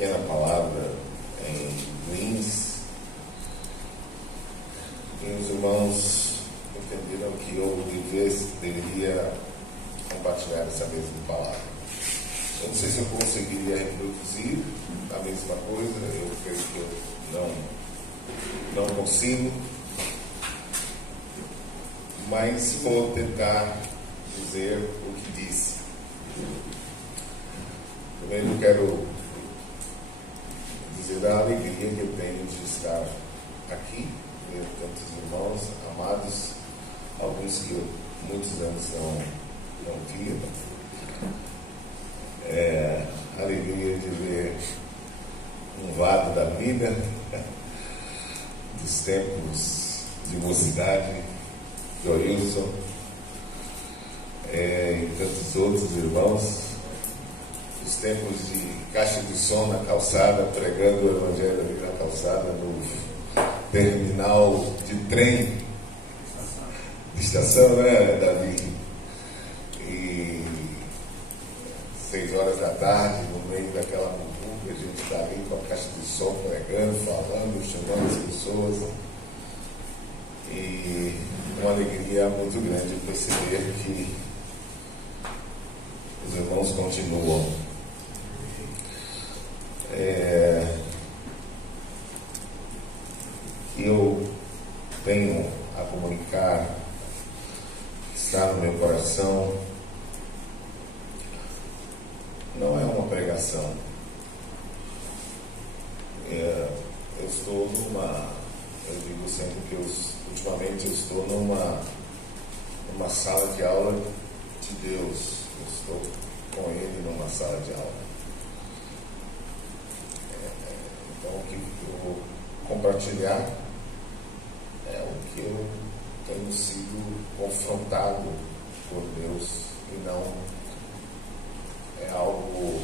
pequena palavra em Lins, e os irmãos entenderam que eu deveria compartilhar essa mesma palavra. Eu não sei se eu conseguiria reproduzir a mesma coisa, eu creio que eu não consigo, mas vou tentar dizer o que disse. Primeiro eu quero dizer a alegria que eu tenho de estar aqui, ver tantos irmãos amados, alguns que eu muitos anos não via. A alegria de ver um vado da vida, dos tempos de mocidade, Joilson, e tantos outros irmãos, os tempos de caixa de som na calçada, pregando o Evangelho ali na calçada, no terminal de trem, de estação, né, Davi? E 6 horas da tarde, no meio daquela muvuca, a gente está ali com a caixa de som, pregando, falando, chamando as pessoas. E uma alegria muito grande perceber que os irmãos continuam. Eu tenho a comunicar, está no meu coração, não é uma pregação. Eu estou eu digo sempre que ultimamente eu estou numa sala de aula de Deus. Eu estou com Ele numa sala de aula. Então o que eu vou compartilhar é o que eu tenho sido confrontado por Deus, e não é algo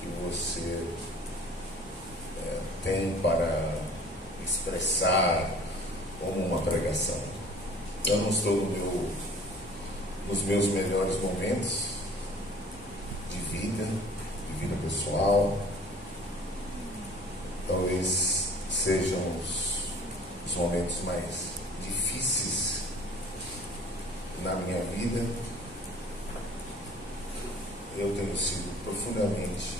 que você tem para expressar como uma pregação. Eu não estou nos meus melhores momentos de vida pessoal. Talvez sejam os momentos mais difíceis na minha vida. Eu tenho sido profundamente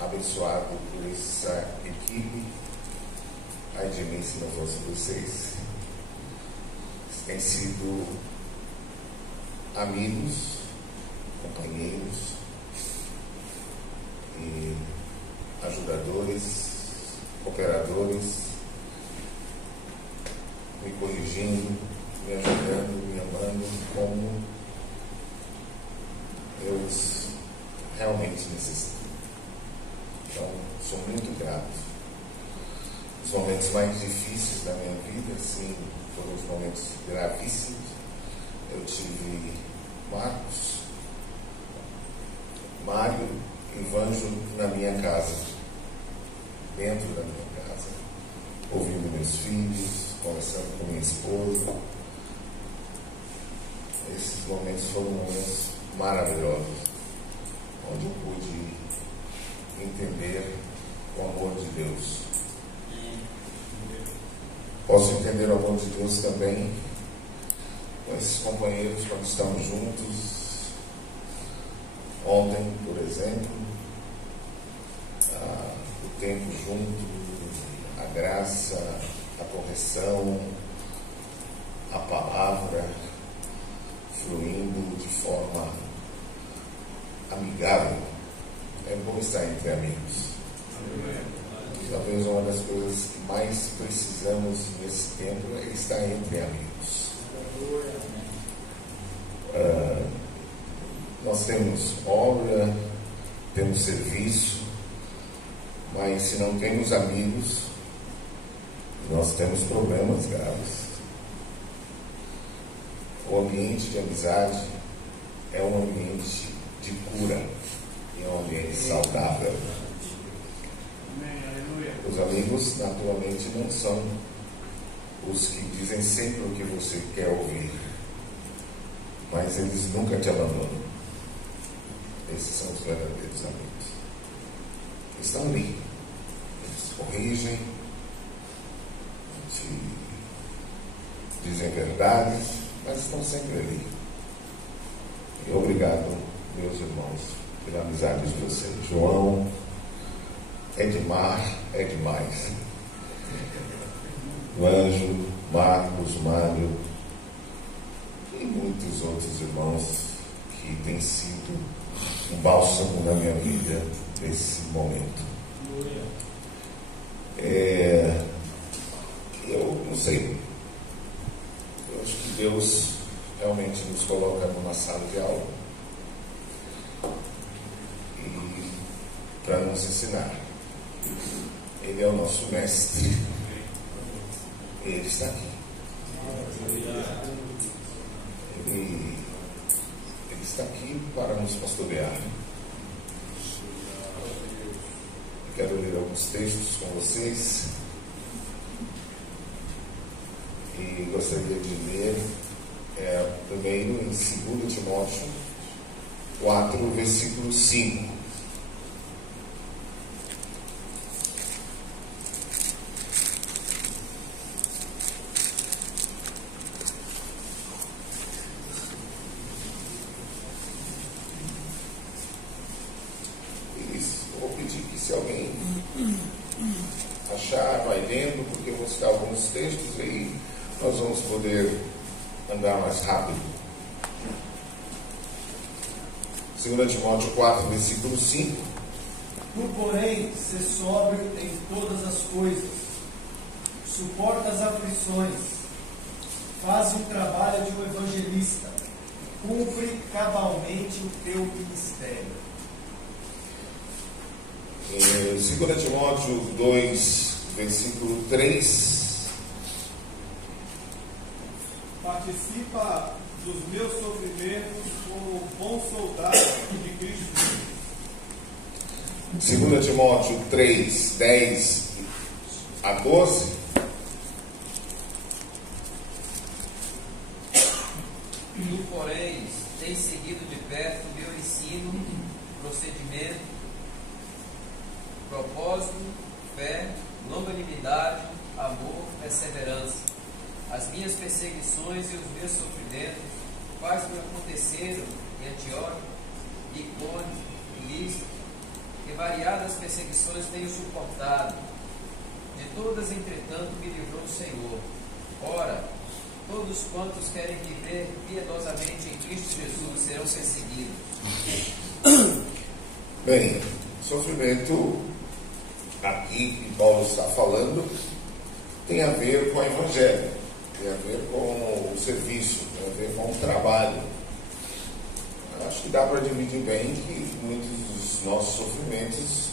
abençoado por essa equipe. Ai de mim se não fosse vocês. Têm sido amigos, companheiros e ajudadores, cooperadores, me corrigindo, me ajudando, me amando como eu realmente necessito. Então, sou muito grato. Os momentos mais difíceis da minha vida, sim, foram os momentos gravíssimos. Eu tive Mário e Vanjo na minha casa, dentro da minha casa, ouvindo meus filhos, conversando com minha esposa. Esses momentos foram momentos maravilhosos, onde eu pude entender o amor de Deus. Posso entender o amor de Deus também com esses companheiros quando estamos juntos. Ontem, por exemplo, o tempo junto, a graça, a correção, a palavra fluindo de forma amigável. É bom estar entre amigos. Talvez uma das coisas que mais precisamos nesse tempo é estar entre amigos. Nós temos obra, temos serviço, mas se não temos amigos, nós temos problemas graves. O ambiente de amizade é um ambiente de cura e é um ambiente saudável. Os amigos, naturalmente, não são os que dizem sempre o que você quer ouvir, mas eles nunca te abandonam. Esses são os verdadeiros amigos. estão ali. Eles corrigem, dizem verdades, mas estão sempre ali. E obrigado, meus irmãos, pela amizade de vocês. João, Edmar, é demais. O Anjo, Marcos, Mário e muitos outros irmãos que têm sido um bálsamo na minha vida nesse momento. Eu não sei, eu acho que Deus realmente nos coloca numa sala de aula e para nos ensinar. Ele é o nosso mestre. Ele está aqui. Ele está aqui para nos pastorear. Eu quero ler alguns textos com vocês. E gostaria de ler primeiro em 2 Timóteo 4, versículo 5. Vou pedir que, se alguém achar, vai lendo, porque eu vou citar alguns textos e aí nós vamos poder andar mais rápido. 2 Timóteo 4, versículo 5. Tu, porém, sê sóbrio em todas as coisas, suporta as aflições, faz o trabalho de um evangelista, cumpre cabalmente o teu ministério. 2 Timóteo 2, versículo 3. Participa dos meus sofrimentos como bom soldado de Cristo. 2 Timóteo 3, 10 a 12. Tu, porém, tens seguido de perto o meu ensino, procedimento, propósito, fé, longanimidade, amor, perseverança. As minhas perseguições e os meus sofrimentos, quais me aconteceram em Antioquia, Icônio e Listra, que variadas perseguições tenho suportado. De todas, entretanto, me livrou o Senhor. Ora, todos quantos querem viver piedosamente em Cristo Jesus serão perseguidos. Bem, sofrimento aqui que Paulo está falando tem a ver com o Evangelho, tem a ver com o serviço, tem a ver com o trabalho. Acho que dá para dividir bem que muitos dos nossos sofrimentos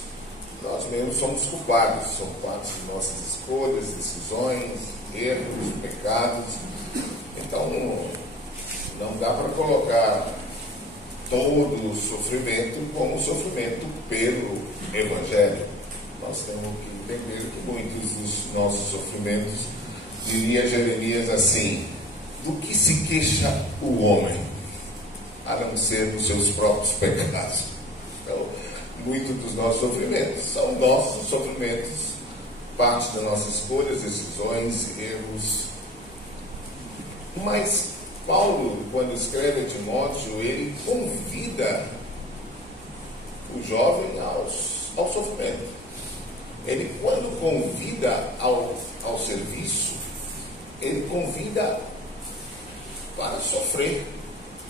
nós mesmos somos culpados, são parte de nossas escolhas, decisões, erros, pecados. Então não dá para colocar todo o sofrimento como sofrimento pelo Evangelho. Nós temos que entender que muitos dos nossos sofrimentos, diria Jeremias assim: do que se queixa o homem, a não ser dos seus próprios pecados. Então, muitos dos nossos sofrimentos são nossos sofrimentos, parte das nossas escolhas, decisões, erros. Mas Paulo, quando escreve a Timóteo, ele convida o jovem ao sofrimento. Ele, quando convida ao serviço, ele convida para sofrer.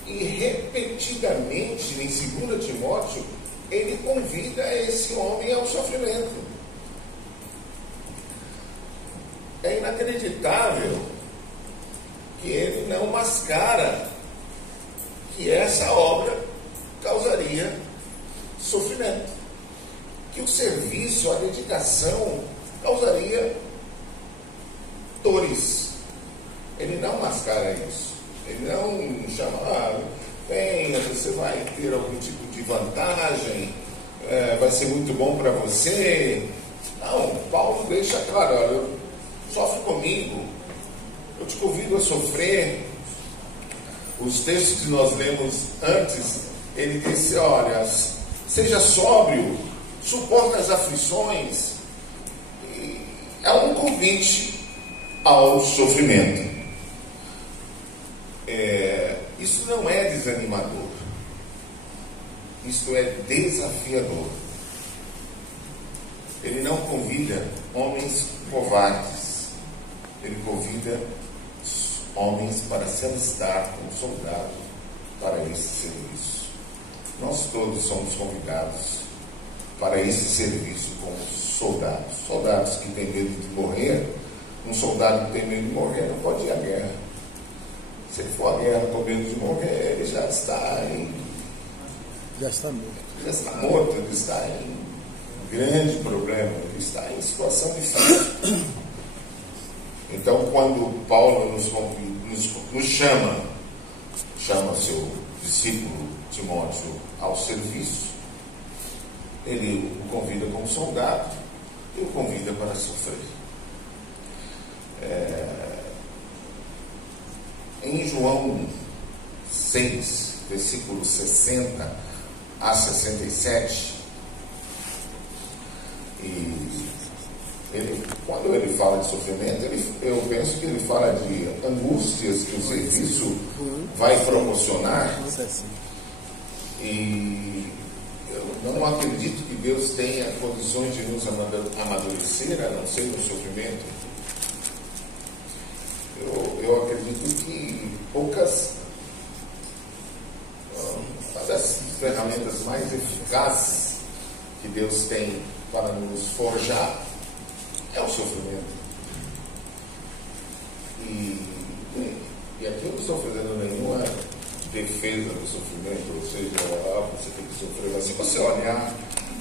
E repetidamente, em 2 Timóteo, ele convida esse homem ao sofrimento. É inacreditável que ele não mascara que essa obra causaria sofrimento, que o serviço, a dedicação causaria dores. Ele não mascara isso. Ele não chama, venha, você vai ter algum tipo de vantagem, vai ser muito bom para você. Não, Paulo deixa claro: olha, sofre comigo, eu te convido a sofrer. Os textos que nós lemos antes, ele disse: olha, seja sóbrio, suporta as aflições, é um convite ao sofrimento. Isso não é desanimador, isso é desafiador. Ele não convida homens covardes, ele convida homens para se alistar como soldado para esse serviço. Nós todos somos convidados para esse serviço como soldados. Soldados que têm medo de morrer. Um soldado que tem medo de morrer não pode ir à guerra. Se ele for à guerra com medo de morrer, ele já está morto. Já está morto, ele está em grande problema, ele está em situação difícil. Então, quando Paulo nos chama seu discípulo Timóteo ao serviço, ele o convida como soldado e o convida para sofrer. Em João 6, versículos 60 a 67, quando ele fala de sofrimento, eu penso que ele fala de angústias que o serviço vai proporcionar. E eu não acredito que Deus tenha condições de nos amadurecer, a não ser no sofrimento. Eu acredito que uma das ferramentas mais eficazes que Deus tem para nos forjar é o sofrimento. E aqui eu não estou fazendo nenhuma defesa do sofrimento, ou seja, você tem que sofrer. Mas se você olhar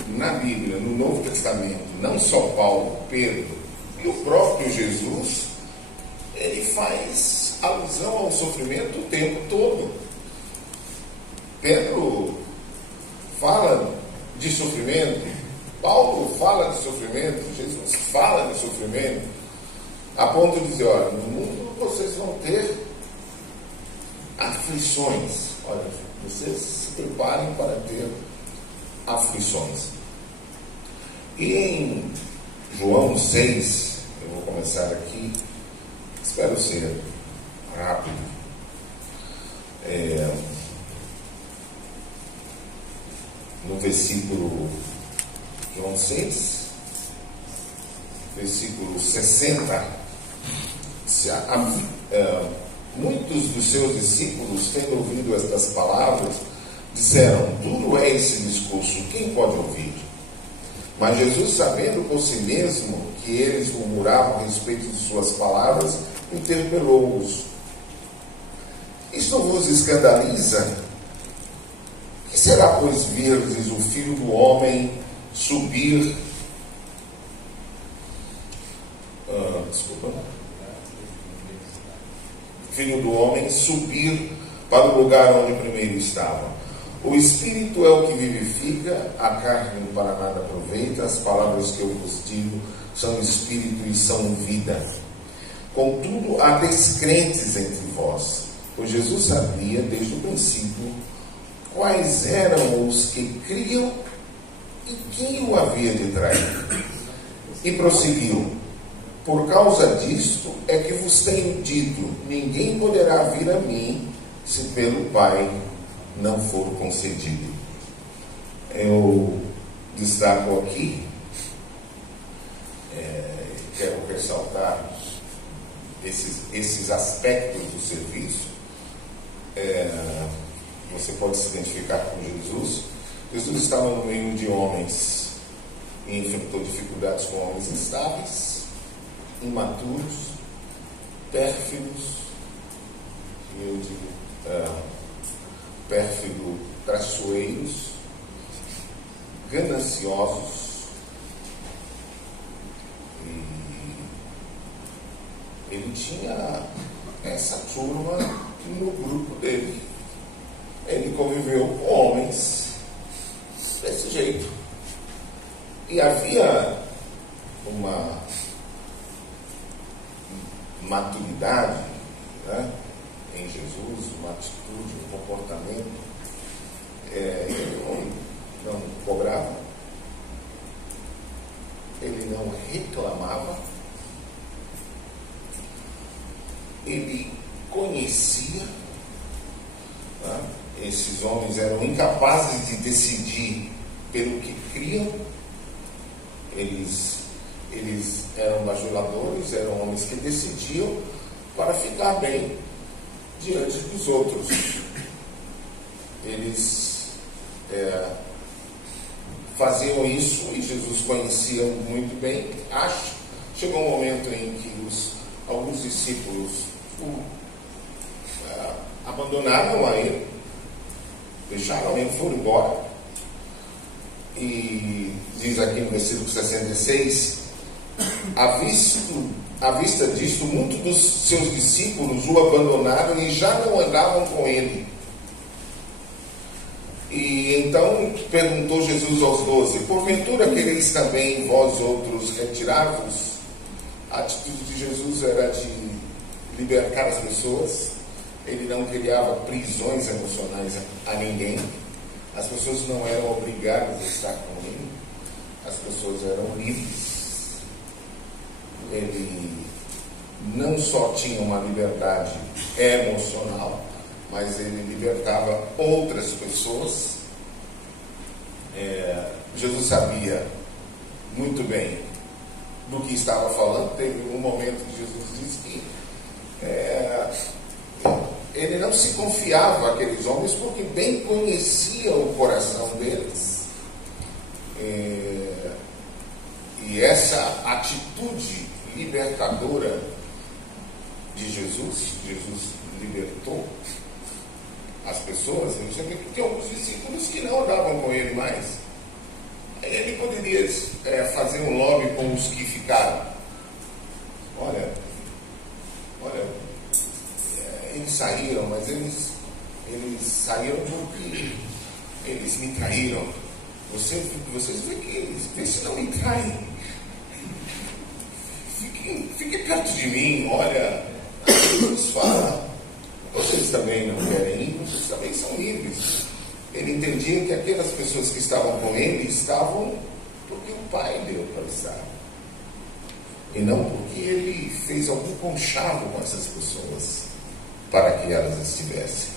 na Bíblia, no Novo Testamento, não só Paulo, Pedro e o próprio Jesus, ele faz alusão ao sofrimento o tempo todo. Pedro fala de sofrimento, Paulo fala de sofrimento, Jesus fala de sofrimento, a ponto de dizer, olha, no mundo vocês vão ter aflições. Olha, vocês se preparem para ter aflições. E em João 6, eu vou começar aqui, espero ser rápido. No versículo João 6, versículo 60, muitos dos seus discípulos, tendo ouvido estas palavras, disseram, duro é esse discurso, quem pode ouvir? Mas Jesus, sabendo por si mesmo que eles murmuravam a respeito de suas palavras, interpelou-os. Isto vos escandaliza? Que será, pois, verdes o Filho do Homem subir... Filho do Homem subir para o lugar onde primeiro estava. O Espírito é o que vivifica, a carne para nada aproveita, as palavras que eu vos digo são Espírito e são vida. Contudo, há descrentes entre vós, pois Jesus sabia desde o princípio quais eram os que criam e quem o havia de trair. E prosseguiu, por causa disto é que vos tenho dito, ninguém poderá vir a mim se pelo Pai não for concedido. Eu destaco aqui, quero ressaltar esses aspectos do serviço. Você pode se identificar com Jesus. Jesus estava no meio de homens e enfrentou dificuldades com homens instáveis, imaturos, pérfidos, e eu digo pérfido, traiçoeiros, gananciosos, e ele tinha essa turma no grupo dele. Ele conviveu com homens desse jeito, e havia uma maturidade, né, em Jesus, uma atitude, um comportamento. Ele não cobrava ele não reclamava, ele conhecia, né? Esses homens eram incapazes de decidir pelo que criam, eles eram bajuladores, eram homens que decidiam para ficar bem diante dos outros. Eles faziam isso e Jesus conhecia muito bem. Chegou um momento em que alguns discípulos abandonaram a ele, deixaram ele, foram embora. E diz aqui no versículo 66, à vista disto, muitos dos seus discípulos o abandonaram e já não andavam com ele. E então perguntou Jesus aos 12: porventura quereis também vós outros retirar-vos? A atitude de Jesus era de libertar as pessoas. Ele não criava prisões emocionais a ninguém. As pessoas não eram obrigadas a estar com ele. As pessoas eram livres. Ele não só tinha uma liberdade emocional, mas ele libertava outras pessoas. Jesus sabia muito bem do que estava falando. Teve um momento que Jesus disse que ele não se confiava àqueles homens, porque bem conhecia o coração deles. E essa atitude libertadora de Jesus libertou as pessoas. Você vê que tem alguns discípulos que não andavam com ele mais. Ele poderia fazer um lobby com os que ficaram. Olha, eles saíram, mas eles saíram porque eles me traíram. Vocês vê se não me traem. Fique perto de mim. Olha, Jesus fala, vocês também não querem ir, vocês também são livres. Ele entendia que aquelas pessoas que estavam com ele estavam porque o Pai deu para estar, e não porque ele fez algum conchavo com essas pessoas para que elas estivessem.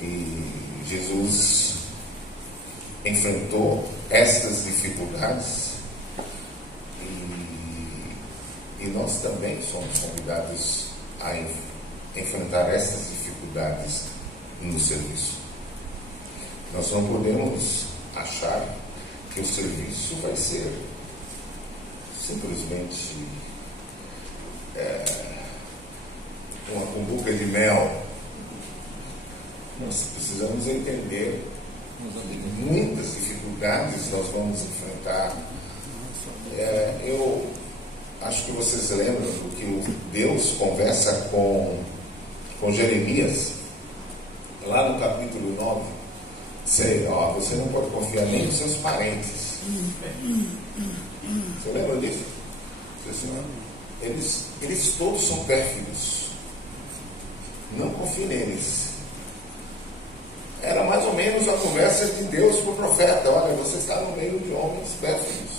E Jesus enfrentou estas dificuldades, e nós também somos convidados a enfrentar estas dificuldades no serviço. Nós não podemos achar que o serviço vai ser simplesmente uma cumbuca de mel. Nós precisamos entender que muitas dificuldades nós vamos enfrentar. Eu acho que vocês lembram do que Deus conversa com Jeremias, lá no capítulo 9. Você não pode confiar nem nos seus parentes. Você lembra disso? Eles todos são pérfidos. Não confie neles. Era mais ou menos a conversa de Deus para o profeta. Olha, você está no meio de homens pérfidos.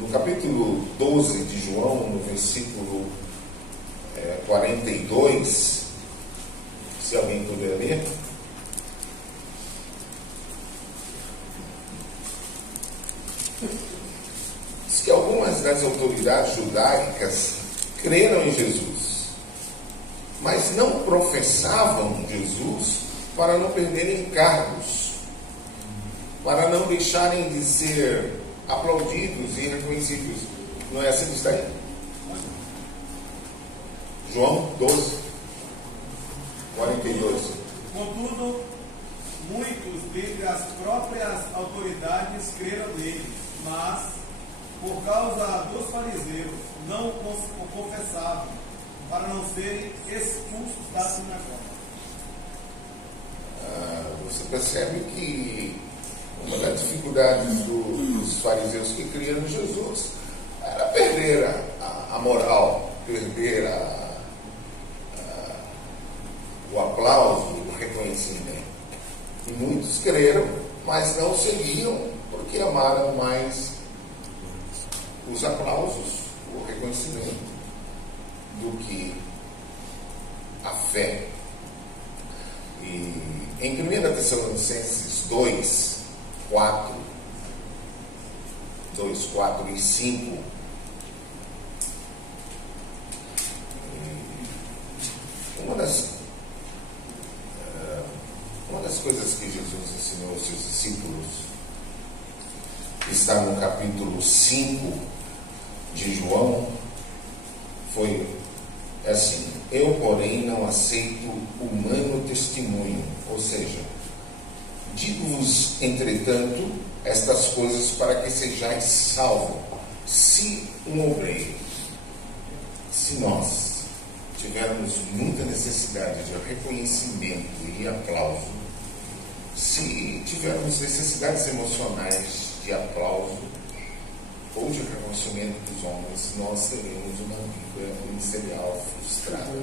No capítulo 12 de João, no versículo 42, se alguém puder ler. Diz que algumas das autoridades judaicas creram em Jesus, mas não professavam Jesus para não perderem cargos, para não deixarem de ser aplaudidos e reconhecidos. Não é assim que está aí? João 12, 42. Contudo, muitos dentre as próprias autoridades creram nele, mas, por causa dos fariseus, não o confessavam, para não serem expulsos da sinagoga. Você percebe que uma das dificuldades dos fariseus que criam em Jesus era perder a moral, perder o aplauso, o reconhecimento. E muitos creram, mas não seguiam, porque amaram mais os aplausos, o reconhecimento, do que a fé. E em 1 Tessalonicenses 2, 4 e 5, uma das coisas que Jesus ensinou aos seus discípulos está no capítulo 5 de João, foi assim: eu, porém, não aceito humano testemunho, ou seja, digo-vos, entretanto, estas coisas para que sejais salvos. Se um obreiro, se nós tivermos muita necessidade de reconhecimento e aplauso, se tivermos necessidades emocionais de aplauso ou de reconhecimento dos homens, nós teremos uma vida ministerial frustrada,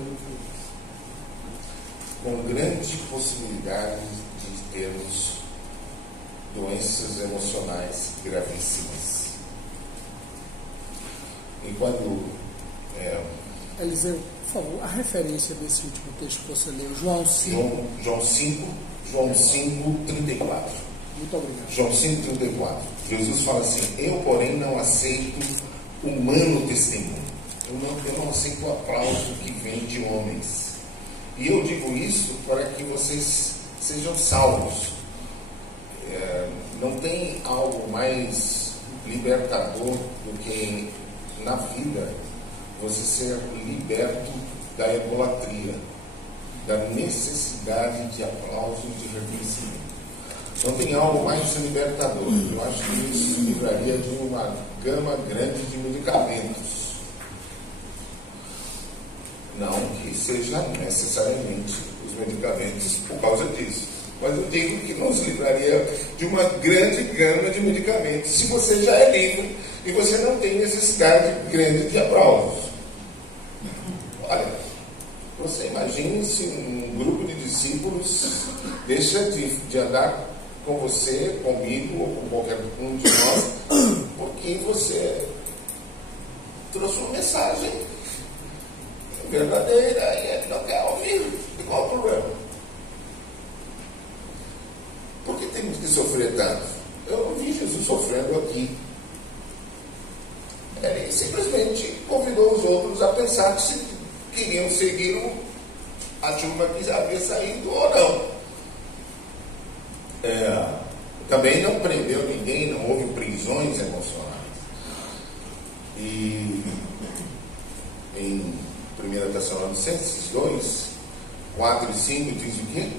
com grande possibilidade de termos doenças emocionais gravíssimas. E quando Eliseu, por favor, a referência desse último texto que você leu, João 5. João 5, 34. Muito obrigado. João 5, 34. Jesus fala assim: eu, porém, não aceito humano testemunho. Eu não aceito o aplauso que vem de homens. E eu digo isso para que vocês sejam salvos. Não tem algo mais libertador do que na vida você ser liberto da egolatria, da necessidade de aplauso e de reconhecimento. Não tem algo mais libertador. Eu acho que isso livraria de uma gama grande de medicamentos. Não que seja necessariamente os medicamentos por causa disso, mas eu digo que nos livraria de uma grande gama de medicamentos se você já é livre e você não tem necessidade grande de aplausos. Olha, você imagine se um grupo de discípulos deixa de andar com você, comigo ou com qualquer um de nós, porque você trouxe uma mensagem verdadeira e ele não quer ouvir. E qual o problema? Por que temos que sofrer tanto? Eu não vi Jesus sofrendo aqui. Ele simplesmente convidou os outros a pensar que se queriam seguir a turma que havia saído ou não. Também não prendeu ninguém, não houve prisões emocionais. E em 1 Tessalonicenses 2, 4 e 5 diz o quê?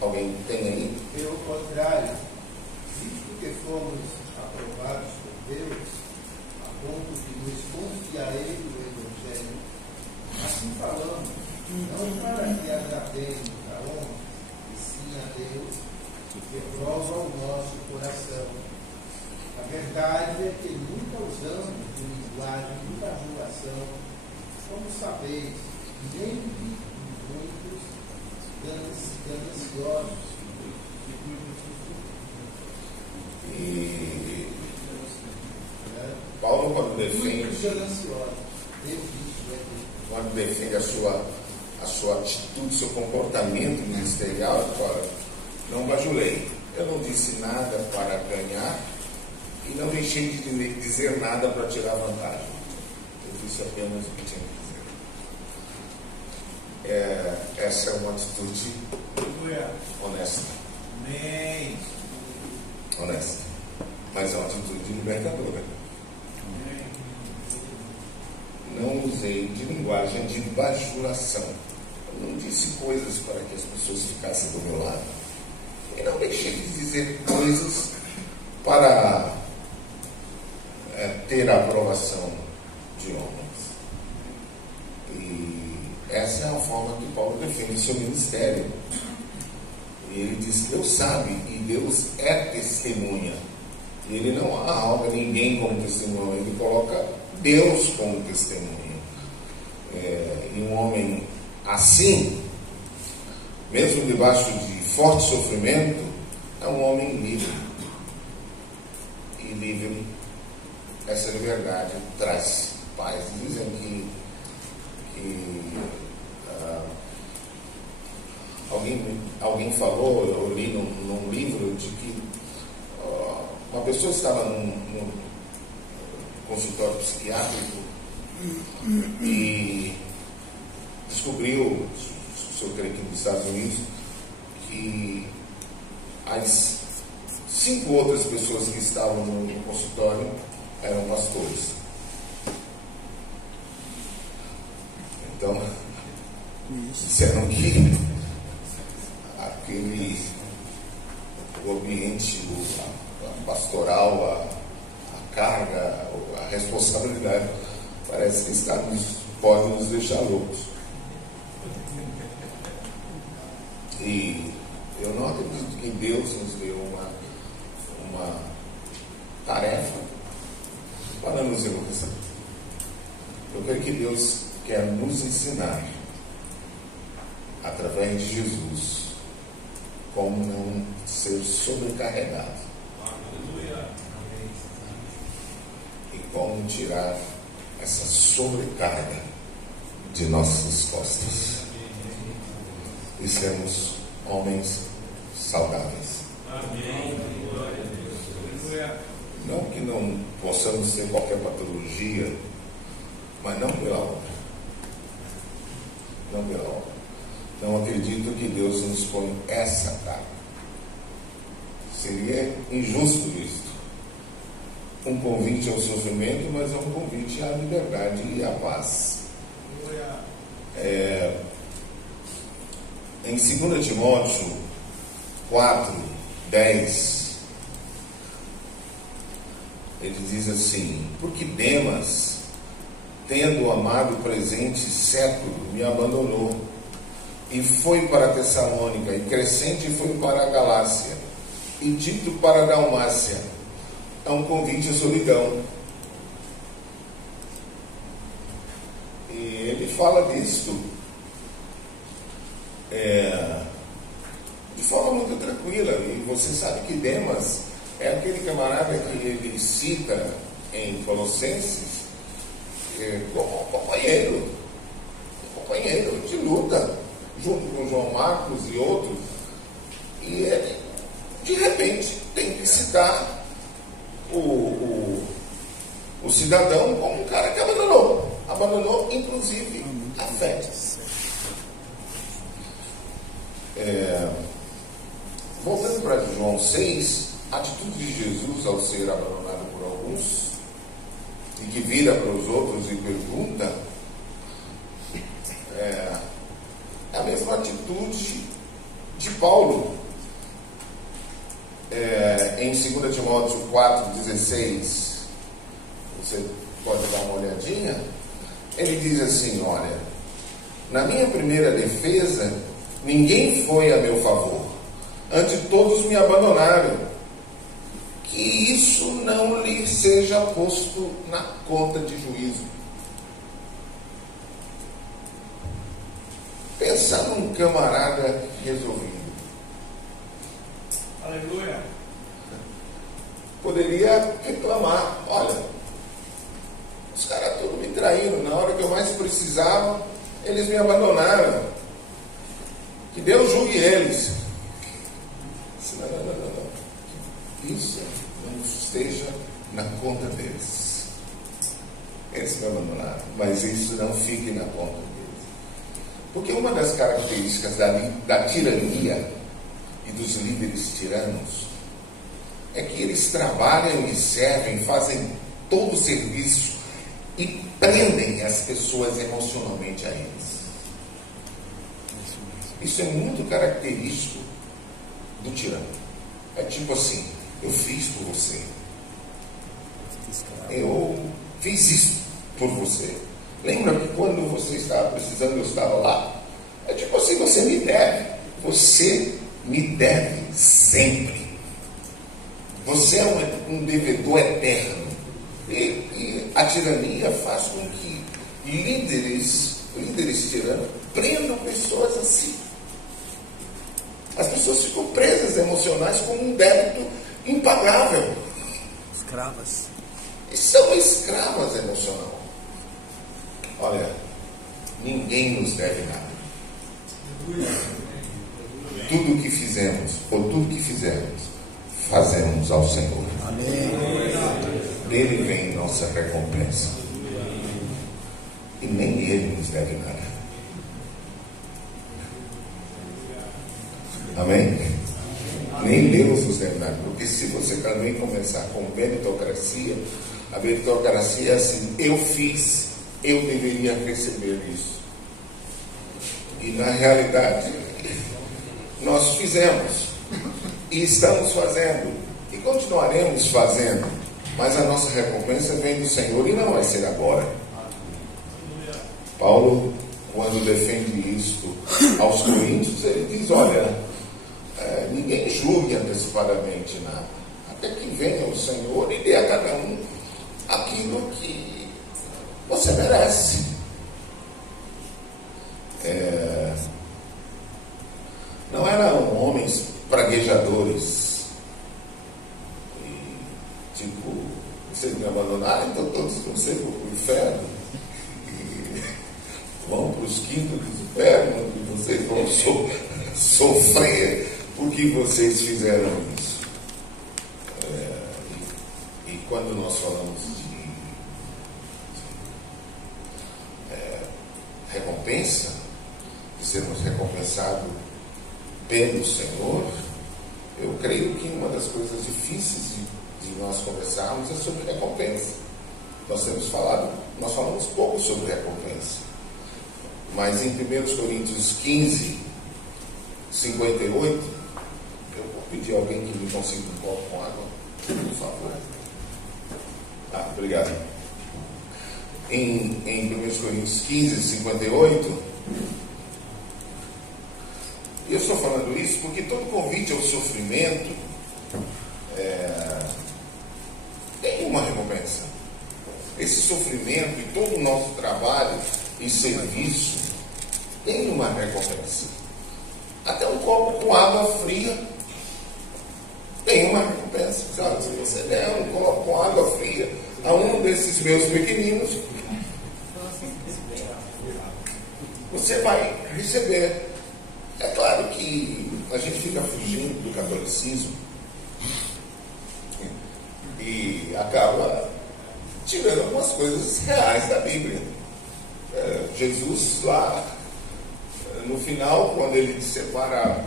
Alguém tem aí? Pelo contrário, visto que fomos aprovados por Deus, a ponto de nos confiarei do Evangelho, assim falamos, não para que agrademos a homem, e sim a Deus, que prova o nosso coração. A verdade é que nunca usamos de linguagem de bajulação, como sabeis, nem de muitos gananciosos. E Paulo, quando defende a sua atitude, seu comportamento ministerial, ele fala: não bajulei, eu não disse nada para ganhar e não deixei de dizer nada para tirar vantagem. Eu disse apenas o que tinha que dizer. Essa é uma atitude honesta. Amém. Honesta. Mas é uma atitude libertadora. Não usei de linguagem de bajulação. Eu não disse coisas para que as pessoas ficassem do meu lado. E não deixei de dizer coisas para ter a aprovação de homens. E essa é a forma que Paulo defende o seu ministério. E ele diz que Deus sabe e Deus é testemunha. E ele não arroga ninguém como testemunha, ele coloca Deus como testemunha. E um homem assim, mesmo debaixo de forte sofrimento é um homem livre. E livre, essa liberdade traz paz. Dizem que alguém falou, eu li num livro, de que uma pessoa estava num consultório psiquiátrico e descobriu, eu creio que nos Estados Unidos, que as 5 outras pessoas que estavam no consultório eram pastores. Então, disseram que o ambiente pastoral, a carga, a responsabilidade, parece que pode nos deixar loucos. E eu não acredito que Deus nos deu uma tarefa para nos enlouquecer. Eu creio que Deus quer nos ensinar, através de Jesus, como não ser sobrecarregado e como tirar essa sobrecarga de nossas costas e sermos homens saudáveis. Não que não possamos ter qualquer patologia, mas não pela obra. Não pela obra. Não acredito que Deus nos põe essa carga. Seria injusto isto. Um convite ao sofrimento, mas é um convite à liberdade e à paz. Em 2 Timóteo 4, 10, ele diz assim: porque Demas, tendo o amado presente século, me abandonou e foi para Tessalônica, e Crescente foi para a Galácia, e Tito para a Dalmácia. É um convite à solidão. E ele fala disto de forma muito tranquila. E você sabe que Demas é aquele camarada que ele cita em Colossenses como companheiro de luta, junto com João Marcos e outros. E ele, de repente, tem que citar o cidadão como um cara que abandonou inclusive a fé. Voltando para João 6, a atitude de Jesus ao ser abandonado por alguns e que vira para os outros e pergunta, é a mesma atitude de Paulo. Em 2 Timóteo 4,16, você pode dar uma olhadinha. Ele diz assim: olha, na minha primeira defesa ninguém foi a meu favor, antes todos me abandonaram. Que isso não lhe seja posto na conta de juízo. Pensa num camarada resolvido. Aleluia. Poderia reclamar: olha, os caras todos me traíram, na hora que eu mais precisava, eles me abandonaram. Que Deus julgue eles. Não. Isso não esteja na conta deles. Eles me abandonaram, mas isso não fique na conta deles. Porque uma das características da tirania e dos líderes tiranos é que eles trabalham e servem, fazem todo o serviço e prendem as pessoas emocionalmente a eles. Isso é muito característico do tirano. É tipo assim: eu fiz por você, eu fiz isso por você. Lembra que quando você estava precisando, eu estava lá? É tipo assim: você me deve sempre. Você é um devedor eterno. E a tirania faz com que líderes tiranos prendam pessoas assim. As pessoas ficam presas emocionais como um débito impagável. Escravas. E são escravas emocional. Olha, ninguém nos deve nada. Tudo o que fizemos, ou tudo que fizermos, fazemos ao Senhor. Dele vem nossa recompensa. E nem Ele nos deve nada. Amém? Nem Deus nos deve nada. Porque se você também começar com meritocracia, a meritocracia é assim: eu fiz, eu deveria receber isso. E na realidade, nós fizemos. E estamos fazendo. E continuaremos fazendo. Mas a nossa recompensa vem do Senhor e não vai ser agora. Paulo, quando defende isto aos Coríntios, ele diz: olha, ninguém julgue antecipadamente nada, até que venha o Senhor e dê a cada um aquilo que você merece. Não eram homens praguejadores e, tipo, vocês me abandonaram, então todos vão ser para o inferno e vão para os quintos do inferno e vocês vão sofrer porque vocês fizeram isso. E quando nós falamos de recompensa, de sermos recompensados pelo Senhor, eu creio que uma das coisas difíceis de nós conversarmos é sobre recompensa. Nós falamos pouco sobre recompensa, mas em 1 Coríntios 15, 58, eu vou pedir a alguém que me consiga um copo com água, por favor. Obrigado. Em 1 Coríntios 15, 58, e eu estou falando isso porque todo convite ao sofrimento tem uma recompensa. Esse sofrimento e todo o nosso trabalho e serviço tem uma recompensa. Até um copo com água fria tem uma recompensa. Sabe? Se você der um copo com água fria a um desses meus pequeninos, você vai receber. É claro que a gente fica fugindo do catolicismo e acaba tirando algumas coisas reais da Bíblia. Jesus lá no final, quando ele separa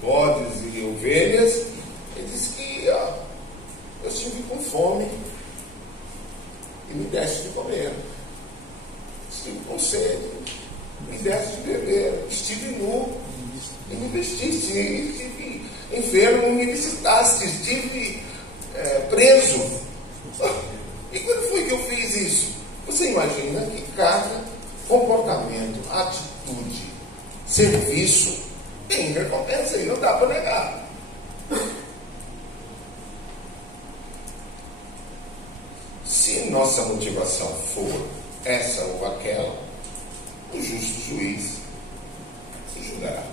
bodes e ovelhas, ele diz que eu estive com fome e me deste de comer, estive com sede, me deste de beber, estive nu e me vestiste, estive enfermo e me visitaste, estive preso. E quando foi que eu fiz isso? Você imagina que cada comportamento, atitude, serviço tem recompensa e não dá para negar. Se nossa motivação for essa ou aquela, o justo juiz se julgará.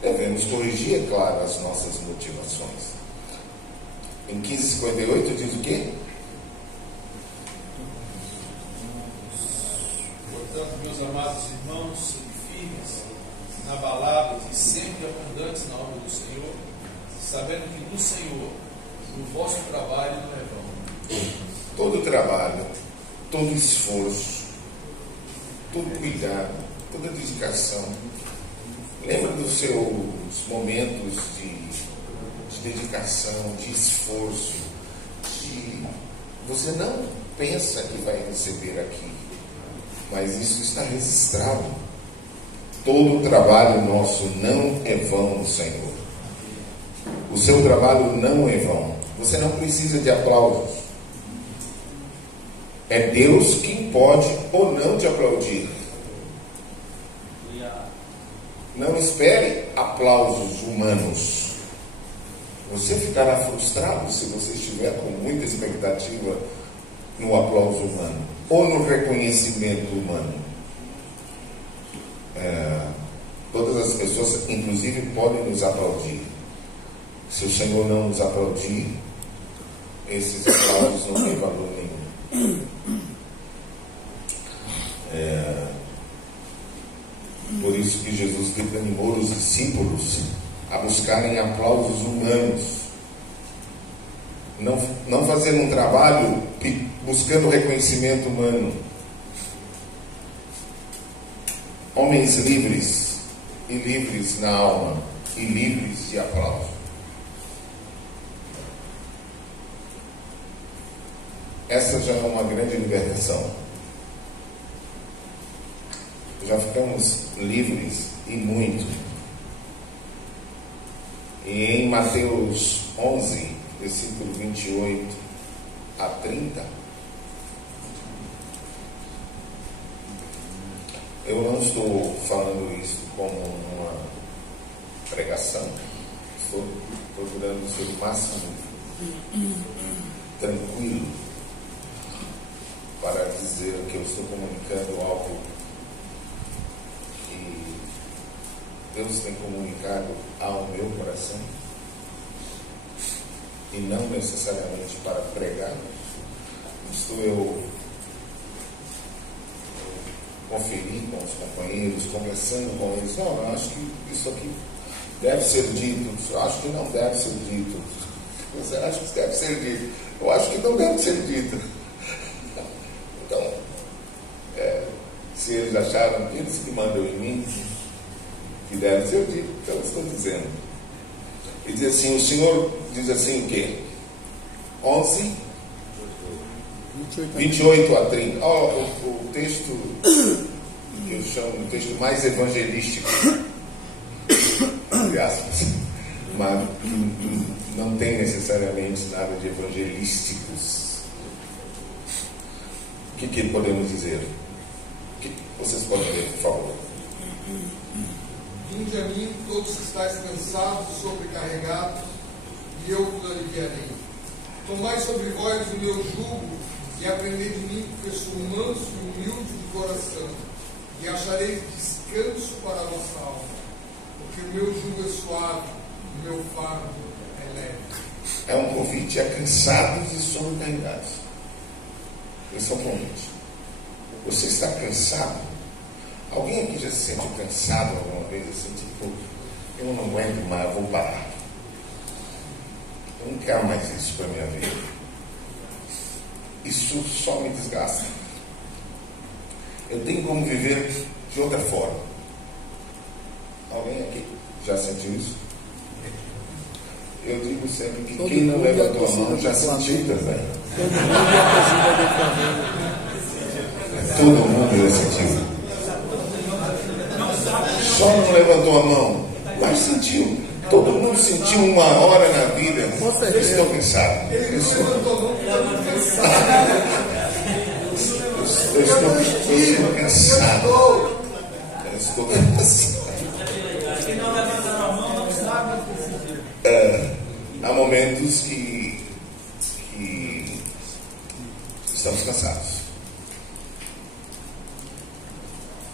Devemos corrigir, é claro, as nossas motivações. Em 15:58 diz o quê? Portanto, meus amados irmãos, sede firmes, inabaláveis e sempre abundantes na obra do Senhor, sabendo que no Senhor o vosso trabalho não é vão. Todo trabalho, todo esforço, todo cuidado, toda dedicação. Lembra dos seus momentos de dedicação, de esforço, você não pensa que vai receber aqui, mas isso está registrado. Todo o trabalho nosso não é vão no Senhor. O seu trabalho não é vão. Você não precisa de aplausos. É Deus quem pode ou não te aplaudir. Não espere aplausos humanos. Você ficará frustrado se você estiver com muita expectativa no aplauso humano ou no reconhecimento humano. todas as pessoas, inclusive, podem nos aplaudir. Se o Senhor não nos aplaudir, esses aplausos não têm valor nenhum. Por isso que Jesus desanimou os discípulos a buscarem aplausos humanos, não fazendo um trabalho buscando reconhecimento humano. Homens livres, e livres na alma, e livres de aplauso. Essa já é uma grande libertação. Já ficamos livres e muito. E em Mateus 11, versículo 28 a 30, eu não estou falando isso como uma pregação, estou procurando ser o máximo tranquilo para dizer que eu estou comunicando algo que Deus tem comunicado ao meu coração, e não necessariamente para pregar. Estou eu conferir com os companheiros, conversando com eles. Não, eu acho que isso aqui deve ser dito. Eu acho que não deve ser dito. Você acha que deve ser dito? Eu acho que não deve ser dito. Então, se eles acharam que eles que mandam em mim, que deve ser dito, então eu estou dizendo. E diz assim, o Senhor diz assim o quê? 11, 28 a 30. O texto que eu chamo de texto mais evangelístico, entre aspas, mas não tem necessariamente nada de evangelísticos. O que podemos dizer? O que vocês podem ler, por favor? Vinde a mim, todos que estáis cansados e sobrecarregados, e eu vos aliviarei. Tomai sobre vós o meu jugo e aprendei de mim, porque sou manso e humilde de coração, e achareis descanso para a vossa alma, porque o meu jugo é suave, o meu fardo é leve. É um convite a cansados e sobrecarregados. Esse é o convite. Você está cansado? Alguém aqui já se sentiu cansado alguma vez, assim, tipo, eu não aguento mais, eu vou parar. Eu não quero mais isso para a minha vida. Isso só me desgasta. Eu tenho como viver de outra forma. Alguém aqui já sentiu isso? Eu digo sempre que quem não levantou a mão já sentiu também. Todo mundo já sentiu. Só não levantou a mão, mas sentiu. Todo mundo sentiu uma hora na vida. Eu estou cansado. Eu estou cansado. Eu estou cansado. Há momentos que estamos cansados.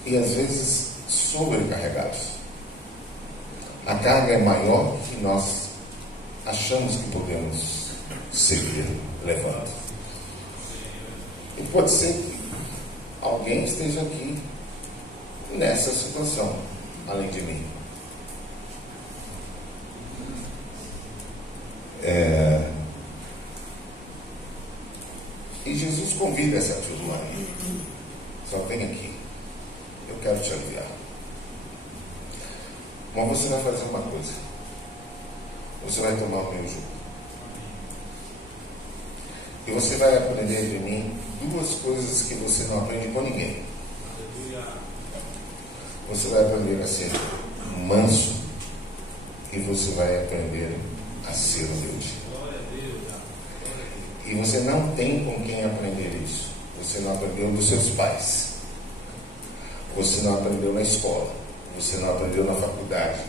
E às vezes sobrecarregados. A carga é maior que nós achamos que podemos seguir levando. E pode ser que alguém esteja aqui nessa situação, além de mim. E Jesus convida essa turma aí. Só vem aqui. Eu quero te aliviar. Mas você vai fazer uma coisa. Você vai tomar o meu jugo. E você vai aprender de mim duas coisas que você não aprende com ninguém. Você vai aprender a ser manso e você vai aprender a ser humilde. E você não tem com quem aprender isso. Você não aprendeu dos seus pais. Você não aprendeu na escola. Você não aprendeu na faculdade.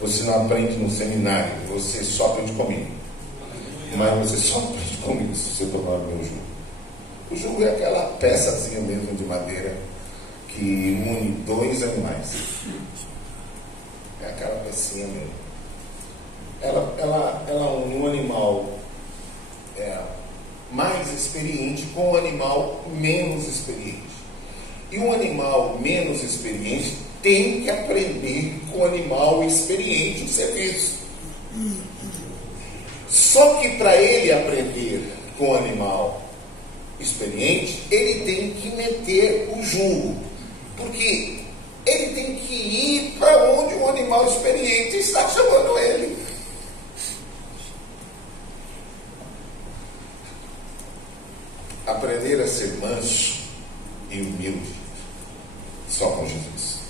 Você não aprende no seminário. Você só aprende comigo. Mas você só aprende comigo se você tomar o meu jugo. O jugo é aquela peçazinha mesmo de madeira que une dois animais. É aquela pecinha mesmo. Ela une um animal mais experiente com um animal menos experiente. E um animal menos experiente tem que aprender com o animal experiente o serviço. Só que para ele aprender com o animal experiente, ele tem que meter o jugo. Porque ele tem que ir para onde o animal experiente está chamando ele. Aprender a ser manso e humilde só com Jesus.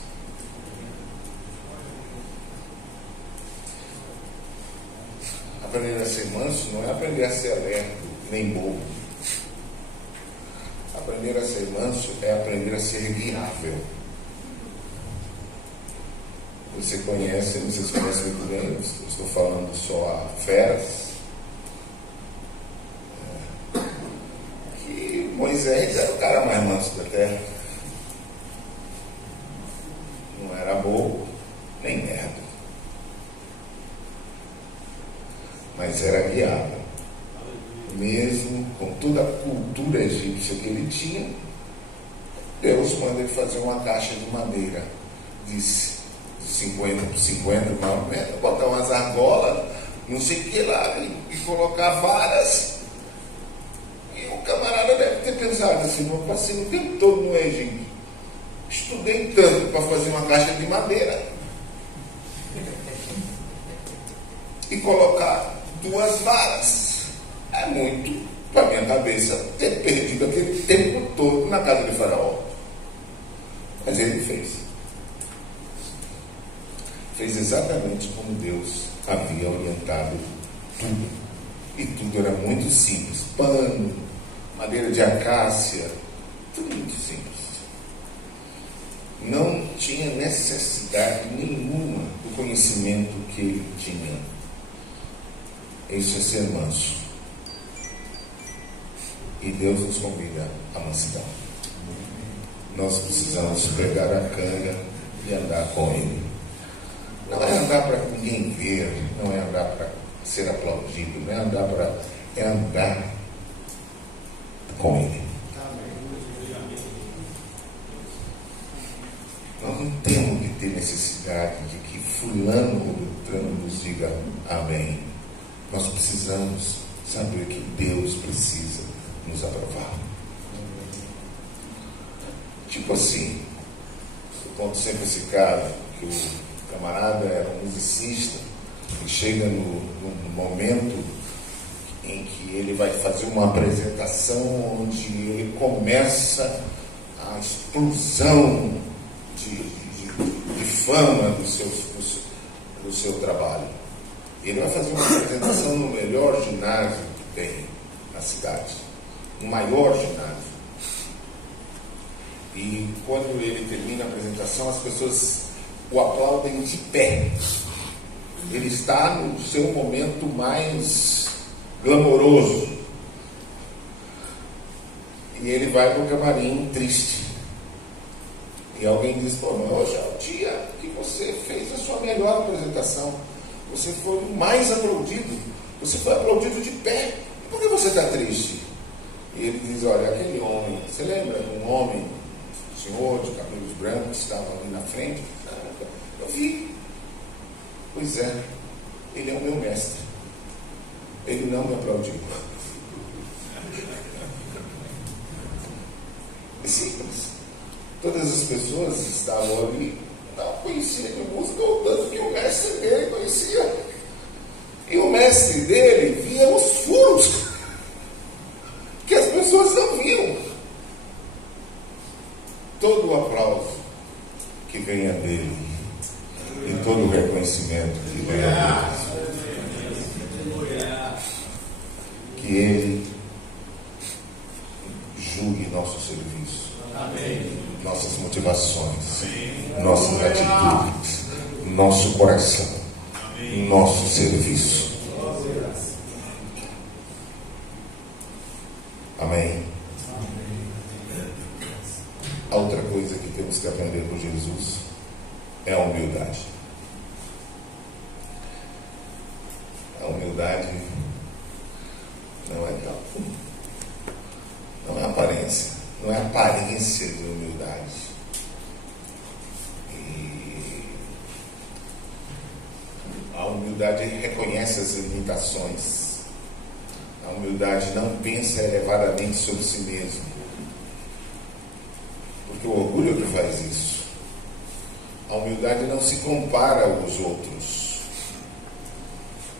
Aprender a ser manso não é aprender a ser alerta nem bobo. Aprender a ser manso é aprender a ser guiável. Vocês conhecem muito bem, eu estou falando só a feras. Que Moisés era o cara mais manso da terra. Não era bobo, nem merda. Mas era guiável. Mesmo com toda a cultura egípcia que ele tinha, Deus manda ele fazer uma caixa de madeira de 50 por 50, mais ou menos, botar umas argolas, não sei o que lá, e colocar varas. E o camarada deve ter pensado assim: eu passei o tempo todo no Egito, estudei tanto para fazer uma caixa de madeira e colocar 2 varas. É muito, para minha cabeça, ter perdido aquele tempo todo na casa de Faraó. Mas ele fez. Fez exatamente como Deus havia orientado tudo. E tudo era muito simples. Pano, madeira de acácia, tudo muito simples. Não tinha necessidade nenhuma do conhecimento que ele tinha. Isso é ser manso. E Deus nos convida à mansidão. Nós precisamos pregar a canga e andar com Ele. Não é andar para ninguém ver, não é andar para ser aplaudido, não é andar para... é andar com Ele. Nós não temos que ter necessidade de que fulano ou beltrano nos diga amém. Nós precisamos saber que Deus precisa nos aprovar. Tipo assim, eu conto sempre esse caso, que o camarada era um musicista e chega no momento em que ele vai fazer uma apresentação onde ele começa a explosão de fama do seu trabalho. Ele vai fazer uma apresentação no melhor ginásio que tem na cidade, no maior ginásio. E quando ele termina a apresentação, as pessoas o aplaudem de pé. Ele está no seu momento mais glamouroso. E ele vai para o camarim triste. E alguém diz: pô, hoje é o dia que você fez a sua melhor apresentação. Você foi o mais aplaudido. Você foi aplaudido de pé. Por que você está triste? E ele diz: olha, aquele homem, você lembra de um homem, um senhor de cabelos brancos, que estava ali na frente? Eu vi. Pois é, ele é o meu mestre. Ele não me aplaudiu. É simples. Todas as pessoas estavam ali, não conheciam de música, ou tanto que o mestre dele conhecia. E o mestre dele via os furos que as pessoas não viam. Todo o aplauso que venha dele e todo o reconhecimento que venha dele, que ele julgue nosso serviço, nossas motivações, nossas atitudes, nosso coração, nosso serviço. Amém. A outra coisa que temos que é a humildade. A humildade não é tal. Não é aparência. Não é aparência de humildade. E a humildade reconhece as limitações. A humildade não pensa elevadamente sobre si mesmo. Porque o orgulho é que faz isso. A humildade não se compara aos outros.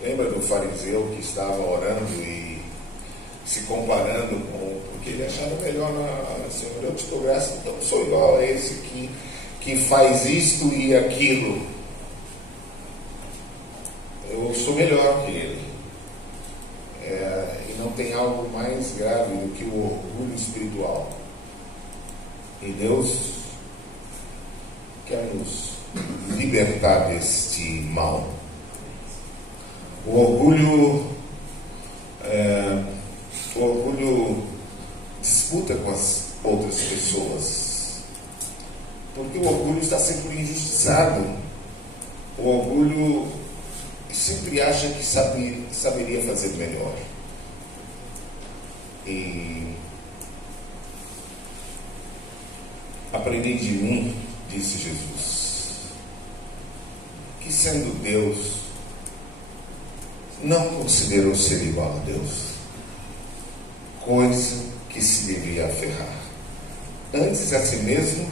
Lembra do fariseu que estava orando e se comparando porque ele achava melhor, Senhor, eu te dou graça, então sou igual a esse que faz isto e aquilo. Eu sou melhor que ele. E não tem algo mais grave do que o orgulho espiritual. E Deus quer nos libertar deste mal. O orgulho disputa com as outras pessoas, porque o orgulho está sempre injustiçado. O orgulho sempre acha que saberia fazer melhor. E aprendei de mim, disse Jesus, que sendo Deus, não considerou ser igual a Deus, coisa que se devia aferrar. Antes a si mesmo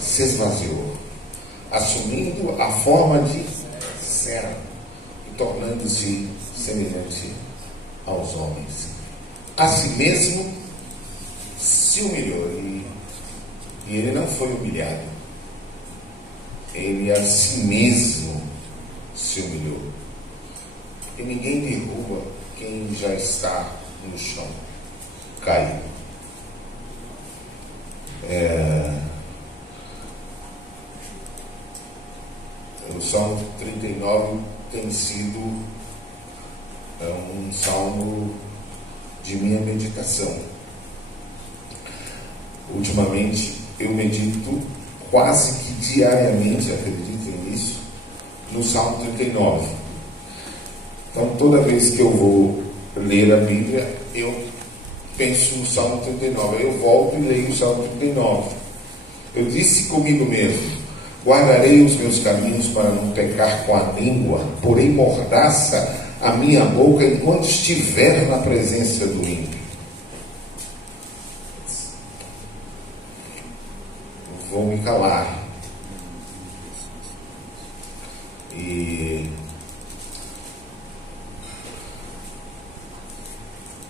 se esvaziou, assumindo a forma de servo e tornando-se semelhante aos homens. A si mesmo se humilhou e ele não foi humilhado. Ele a si mesmo se humilhou. E ninguém derruba quem já está no chão, caído. O Salmo 39 tem sido um salmo de minha meditação. Ultimamente eu medito quase que diariamente, acreditem nisso, no Salmo 39. Então toda vez que eu vou ler a Bíblia, eu penso no Salmo 39. Aí eu volto e leio o Salmo 39. Eu disse comigo mesmo: guardarei os meus caminhos para não pecar com a língua, porém mordaça a minha boca enquanto estiver na presença do ímpio. Vou me calar. E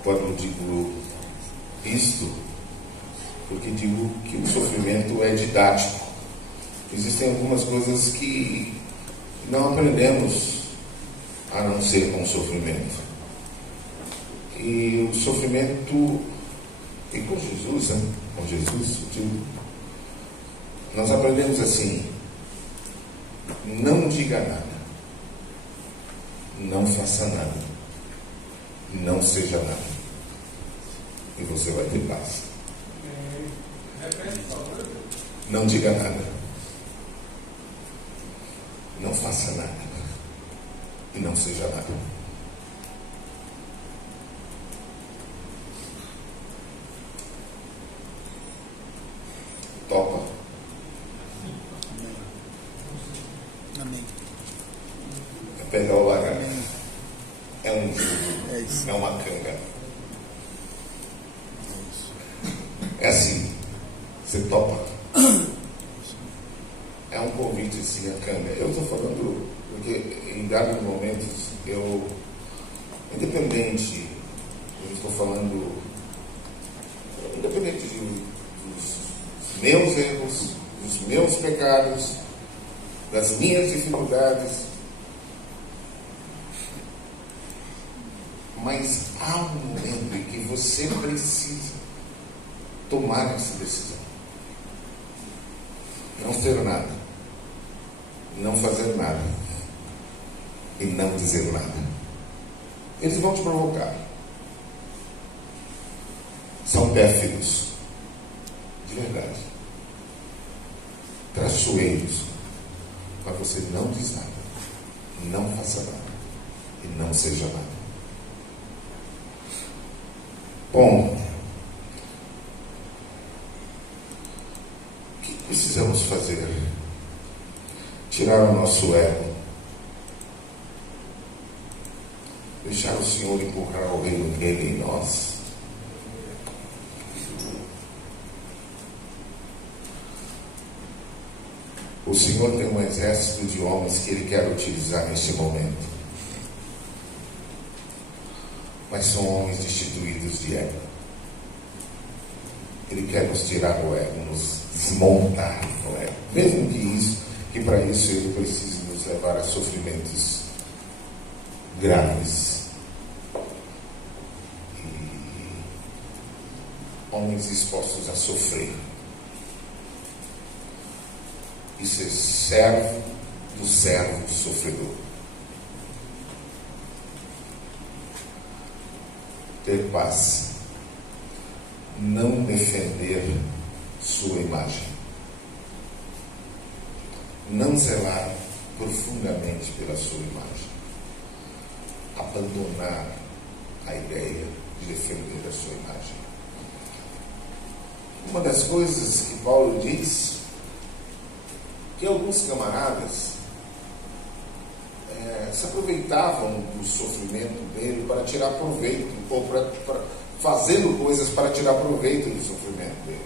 quando digo isto, porque digo que o sofrimento é didático. Existem algumas coisas que não aprendemos a não ser com sofrimento. E o sofrimento, e com Jesus, né? Com Jesus, nós aprendemos assim: não diga nada, não faça nada, não seja nada, e você vai ter paz. Não diga nada, não faça nada e não seja nada. Topa? Amém. É pegar o lagarto. É um jugo, é uma canga. É assim, você topa? É um convite assim, a canga. Eu estou falando porque em dados momentos independente, eu estou falando, independente dos meus erros, dos meus pecados, das minhas dificuldades, mas há um momento em que você precisa tomar essa decisão. Não ser nada, não fazer nada e não dizer nada. Eles vão te provocar. São pérfidos, de verdade, traiçoeiros, mas você não diz nada, não faça nada e não seja nada. Bom, o que precisamos fazer? Tirar o nosso ego, deixar o Senhor empurrar o reino dele em nós. O Senhor tem um exército de homens que Ele quer utilizar neste momento, mas são homens destituídos de ego. Ele quer nos tirar o ego, nos desmontar o ego, mesmo que para isso Ele precise nos levar a sofrimentos graves. E homens expostos a sofrer e ser servo do servo sofredor. Ter paz, não defender sua imagem, não zelar profundamente pela sua imagem, abandonar a ideia de defender a sua imagem. Uma das coisas que Paulo diz, que alguns camaradas se aproveitavam do sofrimento dele para tirar proveito, ou para fazendo coisas para tirar proveito do sofrimento dele.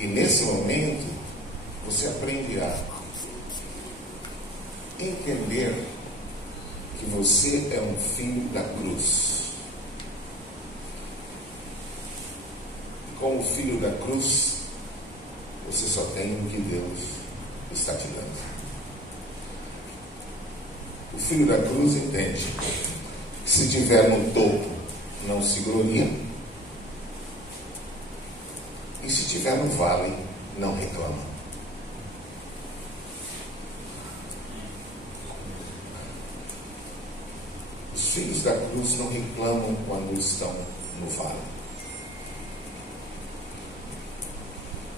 E nesse momento você aprende a entender que você é um filho da cruz. E como filho da cruz, você só tem o que Deus está te dando. O filho da cruz entende que se estiver no topo, não se gloria, e se estiver no vale, não reclama. Os filhos da cruz não reclamam quando estão no vale,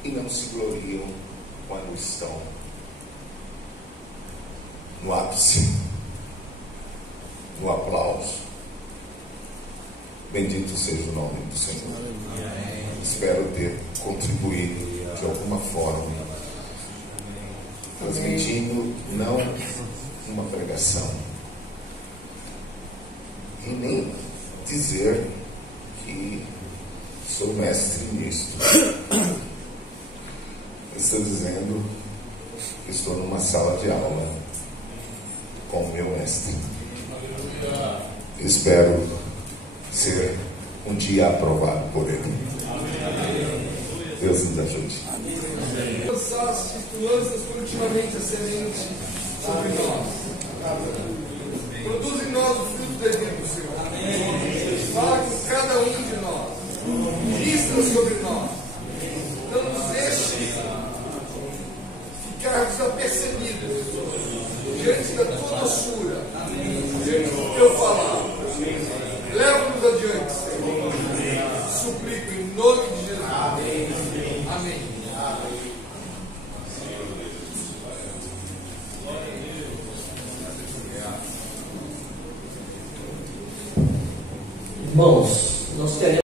e não se gloriam quando estão no ápice, no aplauso. Bendito seja o nome do Senhor. Espero ter contribuído de alguma forma, transmitindo não uma pregação, e nem dizer que sou mestre nisto. Estou dizendo que estou numa sala de aula com o meu mestre. Espero ser um dia aprovado por ele. Deus nos ajude. Lançaste, tu lanças continuamente a semente sobre nós. Produz em nós o fruto devido, Senhor. Fala com cada um de nós. Ministra sobre nós. Não nos deixe ficar desapercebidos diante da tua doçura, diante do teu falar. Leva-nos adiante, Senhor. Suplico em nome de Jesus. Amém. Irmãos, nós queremos